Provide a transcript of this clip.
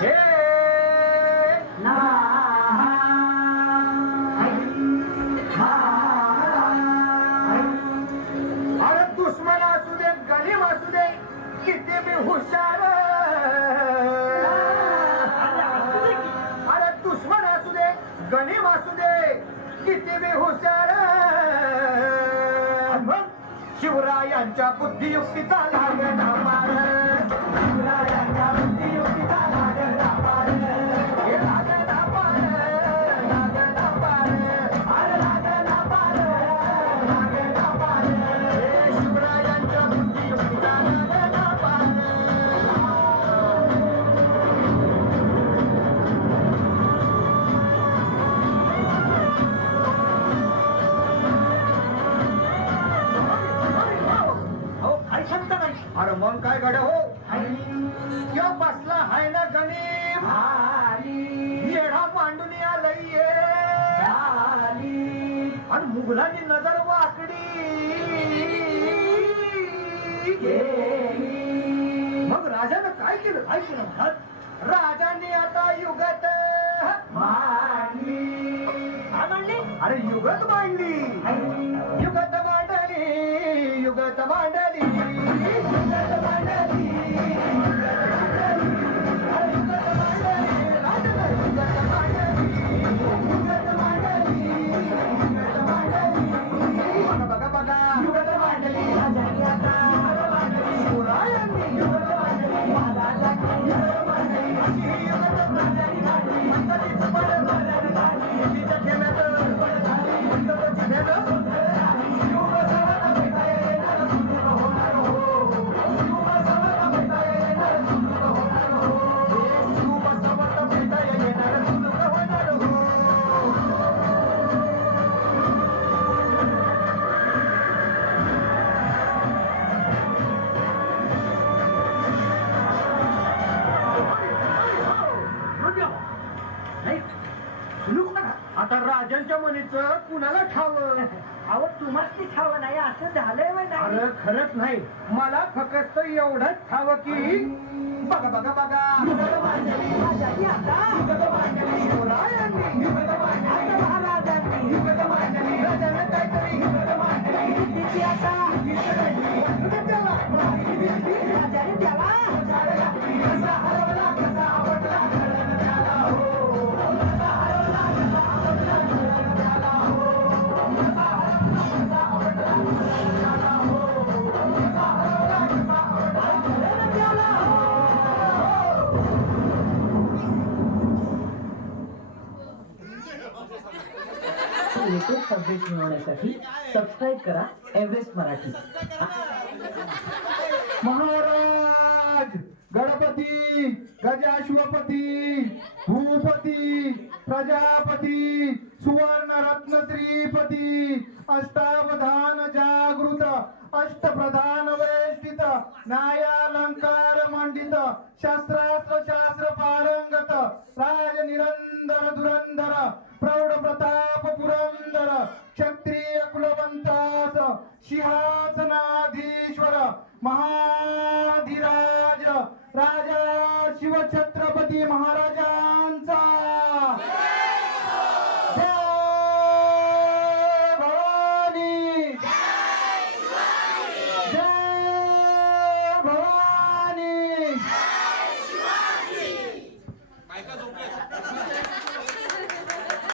हे अरे दुश्मन असू दे गरीब असू दे किती बी हुशार अरे दुश्मन असू दे गरीब असू दे किती बी हुशार शिवरायांच्या बुद्धियुक्तीचा लागला मार शिवरायांच्या बुद्धियुक्तीचा लागला मार हे लागला पार लागला पार अरे लागला पार लागला पार हे शिवरायांच्या बुद्धियुक्तीचा लागला पार अरे मग काय गड हो क्या बसला हाय ना गणिम येडा मांडून आलंय आणि मुघलांनी नजर वाकडी मग राजानं काय केलं ऐकलं राजाने आता युगत मांडली अरे युगत मांडली युगत मांडली युगत मांडली बघा बघा युगत मांडली आता राजांच्या मनीचं कुणाला ठावं अहो तुम्हाला ठावं नाही असं झालंय नाही अरे खरंच नाही मला फक्त एवढंच ठावं की बघा बघा बघा राजाने काहीतरी लेटेस्ट अपडेट मिळवण्यासाठी सबस्क्राईब करा एव्हरेस्ट मराठी. महाराज गणपती गजाश्वपती भूपती प्रजापती सुवर्ण रत्न श्रीपती अष्टावधान जागृत अष्टप्रधान वेष्टित न्यायालंकार मंडित शास्त्रास्त्र शास्त्र पारंगत राज निरंतर धुरंधर प्रौढ प्रताप पुरंदर क्षत्रिय कुलवंतास सिंहासनाधीश्वर महाधिराज राजा शिवछत्रपती महाराजांचा जय भवानी जय भवानी